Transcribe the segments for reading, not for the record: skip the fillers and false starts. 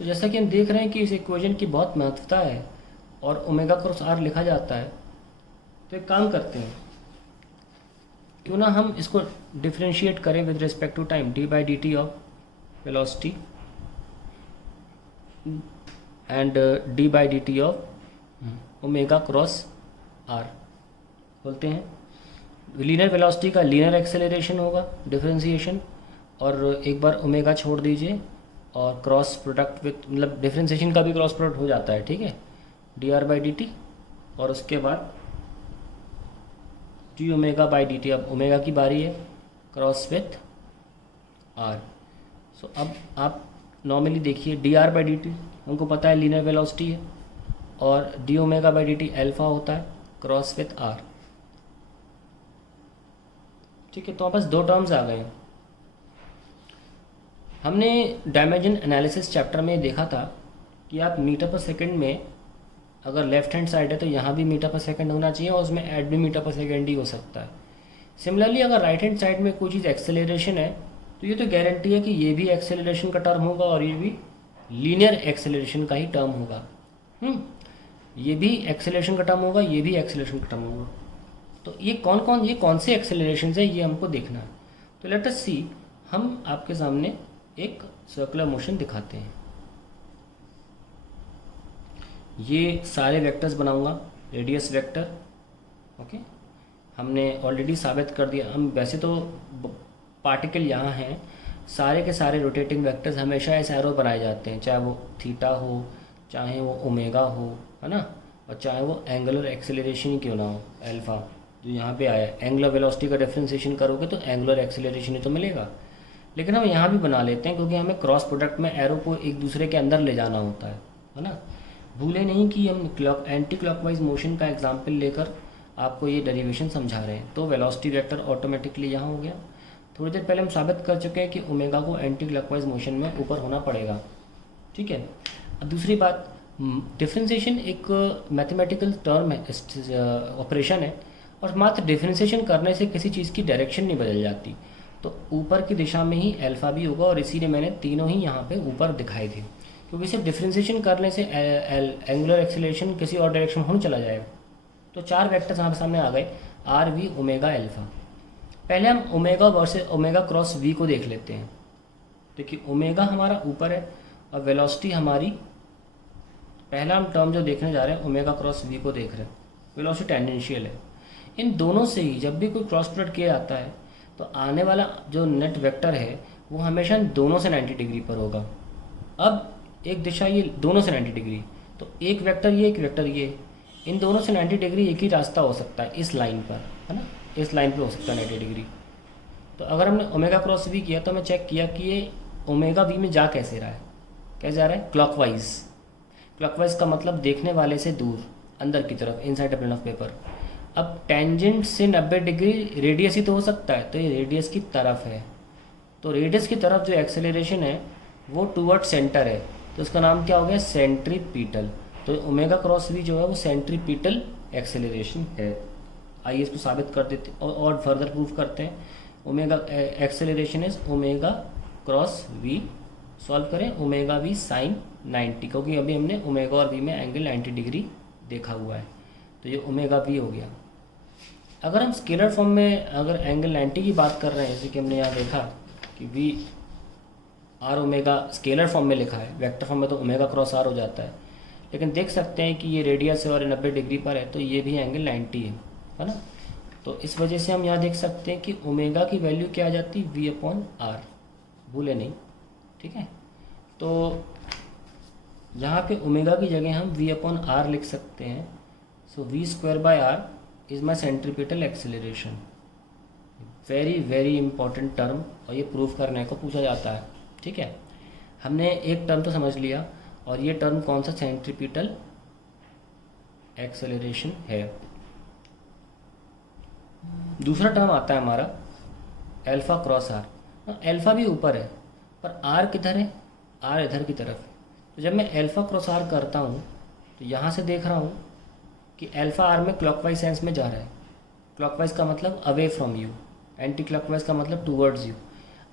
तो जैसा कि हम देख रहे हैं कि इस इक्वेशन की बहुत महत्वता है और ओमेगा क्रॉस आर लिखा जाता है, तो एक काम करते हैं, क्यों ना हम इसको डिफ्रेंशिएट करें with respect to time, D by D T of velocity and D by D T of omega cross R बोलते हैं। लीनियर वेलोसिटी का लीनियर एक्सेलरेशन होगा डिफरेंशिएशन, और एक बार ओमेगा छोड़ दीजिए और क्रॉस प्रोडक्ट विथ, मतलब डिफरेंशिएशन का भी क्रॉस प्रोडक्ट हो जाता है, ठीक है, D R by D T, और उसके बाद D omega by D T. अब ओमेगा की बारी है, क्रॉस विथ आर। सो अब आप नॉर्मली देखिए D R by D T हमको पता है लीनियर वेलोसिटी है, और D omega by D T alpha होता है क्रॉस विथ आर। ठीक है, तो आप बस दो टर्म्स आ गए हैं। हमने डायमेंशन एनालिसिस चैप्टर में देखा था कि आप मीटर पर सेकंड में अगर लेफ्ट हैंड साइड है तो यहाँ भी मीटर पर सेकंड होना चाहिए और उसमें ऐड भी मीटर पर सेकंड ही हो सकता है। सिमिलरली अगर राइट हैंड साइड में कोई चीज़ एक्सेलरेशन है तो ये तो गारंटी है कि ये भी एक्सेलरेशन का टर्म होगा और ये भी लीनियर एक्सेलरेशन का ही टर्म होगा। ये भी एक्सेलरेशन का टर्म होगा, ये भी एक्सेलरेशन का टर्म होगा। तो ये कौन से एक्सेलरेशन है ये हमको देखना है। तो लेट अस सी, हम आपके सामने एक सर्कुलर मोशन दिखाते हैं। ये सारे वेक्टर्स बनाऊंगा, रेडियस वेक्टर, ओके। हमने ऑलरेडी साबित कर दिया, हम वैसे तो पार्टिकल यहाँ हैं, सारे के सारे रोटेटिंग वेक्टर्स हमेशा इस एरो बनाए जाते हैं, चाहे वो थीटा हो, चाहे वो ओमेगा हो, है ना, और चाहे वो एंगुलर एक्सेलरेशन ही क्यों ना हो, अल्फा जो यहाँ पे आया है। एंगुलर वेलोसिटी का डिफरेंशिएशन करोगे तो एंगुलर एक्सेलरेशन ही तो मिलेगा। लेकिन हम यहाँ भी बना लेते हैं क्योंकि हमें क्रॉस प्रोडक्ट में एरो को एक दूसरे के अंदर ले जाना होता है ना। भूले नहीं कि हम एंटी क्लॉकवाइज मोशन का एग्जाम्पल लेकर आपको ये डेरिवेशन समझा रहे हैं। तो वेलोसिटी वेक्टर ऑटोमेटिकली यहाँ हो गया। थोड़ी देर पहले हम साबित कर चुके हैं कि ओमेगा को एंटी क्लॉकवाइज मोशन में ऊपर होना पड़ेगा, ठीक है। अब दूसरी बात, डिफरेंशिएशन एक मैथमेटिकल टर्म है, ऑपरेशन है, और मात्र डिफरेंशिएशन करने से किसी चीज़ की डायरेक्शन नहीं बदल जाती। तो ऊपर की दिशा में ही अल्फा भी होगा, और इसीलिए मैंने तीनों ही यहाँ पे ऊपर दिखाए थे, क्योंकि सिर्फ डिफरेंशिएशन करने से एंगुलर एक्सेलरेशन किसी और डायरेक्शन में चला जाएगा। तो चार वेक्टर्स यहाँ सामने आ गए, आर वी ओमेगा अल्फा। पहले हम omega versus omega cross V को देख लेते हैं। देखिए ओमेगा हमारा ऊपर है और वेलोसिटी हमारी, पहला हम टर्म जो देखने जा रहे हैं ओमेगा क्रॉस वी को देख रहे हैं, वेलोसिटी टेंजेंशियल है। इन दोनों से ही जब भी कोई क्रॉस प्रोडक्ट किया जाता है तो आने वाला जो नेट वेक्टर है वो हमेशा दोनों से 90 डिग्री पर होगा। अब एक दिशा ये दोनों से 90 डिग्री, तो एक वेक्टर ये, एक वेक्टर ये, इन दोनों से 90 डिग्री एक ही रास्ता हो सकता है इस लाइन पर, है ना, इस लाइन पर हो सकता है 90 डिग्री। तो अगर हमने ओमेगा क्रॉस वी किया तो हमें चेक किया कि ये ओमेगा वी में जा कैसे रहा है, कैसे जा रहा है, क्लॉकवाइज। क्लॉकवाइज का मतलब देखने वाले से दूर, अंदर की तरफ, inside the plane of paper. अब टेंजेंट से 90 डिग्री रेडियस ही तो हो सकता है, तो ये रेडियस की तरफ है। तो रेडियस की तरफ जो एक्सेलरेशन है वो टूवर्ड सेंटर है, तो उसका नाम क्या हो गया, सेंट्रीपिटल। तो ओमेगा क्रॉस वी जो है वो सेंट्रीपिटल एक्सेलरेशन है। आइए इसको साबित कर देते और फर्दर प्रूफ करते हैं। Omega acceleration is omega cross V, solve करें, ओमेगा वी साइन 90, क्योंकि अभी हमने ओमेगा और वी में एंगल 90 डिग्री देखा हुआ है, तो ये ओमेगा वी हो गया। अगर हम स्केलर फॉर्म में अगर एंगल 90 की बात कर रहे हैं, जैसे कि हमने यहाँ देखा कि V R omega scalar form में लिखा है, वेक्टर फॉर्म में तो ओमेगा क्रॉस आर हो जाता है, लेकिन देख सकते हैं कि ये रेडियस है और 90 डिग्री पर है, तो ये भी एंगल 90 है ना। तो इस वजह से हम यहाँ देख सकते हैं कि ओमेगा की वैल्यू क्या आ जाती है, वी अपॉन आर, भूले नहीं, ठीक है। तो यहाँ पे ओमेगा की जगह हम वी अपॉन आर लिख सकते हैं। So V square by R is my centripetal acceleration. Very very important term, और ये प्रूफ करने को पूछा जाता है, ठीक है। हमने एक टर्म तो समझ लिया, और ये टर्म कौन सा, सेंट्रीपिटल एक्सेलरेशन है। दूसरा टर्म आता है हमारा अल्फा क्रॉस आर। अल्फा भी ऊपर है पर आर किधर है, आर इधर की तरफ। तो जब मैं अल्फा क्रॉस आर करता हूँ तो यहाँ से देख रहा हूँ कि अल्फा आर में क्लॉकवाइज सेंस में जा रहा है। क्लॉकवाइज का मतलब away from you, anti clockwise का मतलब टूवर्ड्स यू।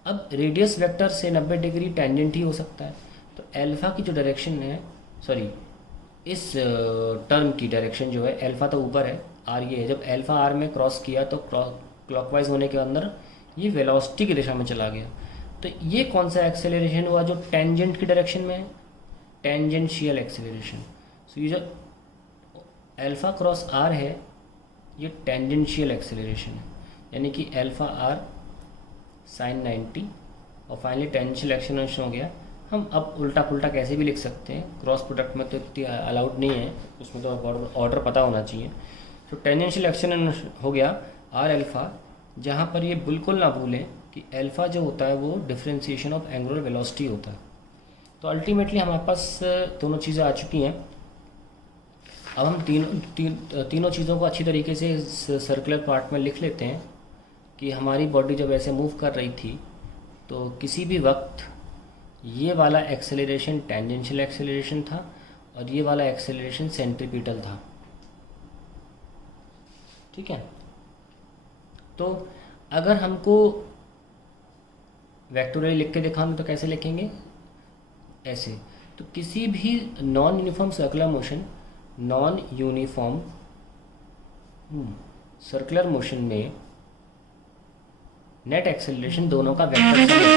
अब रेडियस वेक्टर से 90 डिग्री टेंजेंट ही हो सकता है, तो अल्फ़ा की जो डायरेक्शन है, सॉरी, इस टर्म की डायरेक्शन जो है, अल्फ़ा तो ऊपर है, आर ये है, जब अल्फ़ा आर में क्रॉस किया तो क्लॉकवाइज होने के अंदर ये वेलोसिटी की दिशा में चला गया। तो ये कौन सा एक्सेलरेशन हुआ जो टेंजेंट की डायरेक्शन में है? Tangential acceleration. सो ये जो अल्फ़ा क्रॉस आर है ये टेंजेंशियल एक्सेलरेशन है, यानी कि अल्फ़ा आर साइन 90 और फाइनली टेंजेंशियल एक्सेलरेशन हो गया। हम अब उल्टा पुल्टा कैसे भी लिख सकते हैं, क्रॉस प्रोडक्ट में तो इतनी अलाउड नहीं है, उसमें तो ऑर्डर पता होना चाहिए। तो टेंजेंशियल एक्सेलरेशन हो गया आर अल्फ़ा, जहाँ पर ये बिल्कुल ना भूलें कि अल्फ़ा जो होता है वो डिफरेंशिएशन ऑफ एंगुलर वेलोसिटी होता है। तो अल्टीमेटली हमारे पास दोनों चीज़ें आ चुकी हैं। अब हम तीनों चीज़ों को अच्छी तरीके से सर्कुलर पार्ट में लिख लेते हैं कि हमारी बॉडी जब ऐसे मूव कर रही थी तो किसी भी वक्त ये वाला एक्सेलरेशन टेंजेंशियल एक्सेलरेशन था और ये वाला एक्सेलरेशन सेंट्रीपिटल था। ठीक है, तो अगर हमको वेक्टोरियल लिख के दिखाना तो कैसे लिखेंगे? ऐसे। तो किसी भी non uniform circular motion, non uniform circular motion में नेट एक्सेलरेशन दोनों का वेक्टर सम होता है।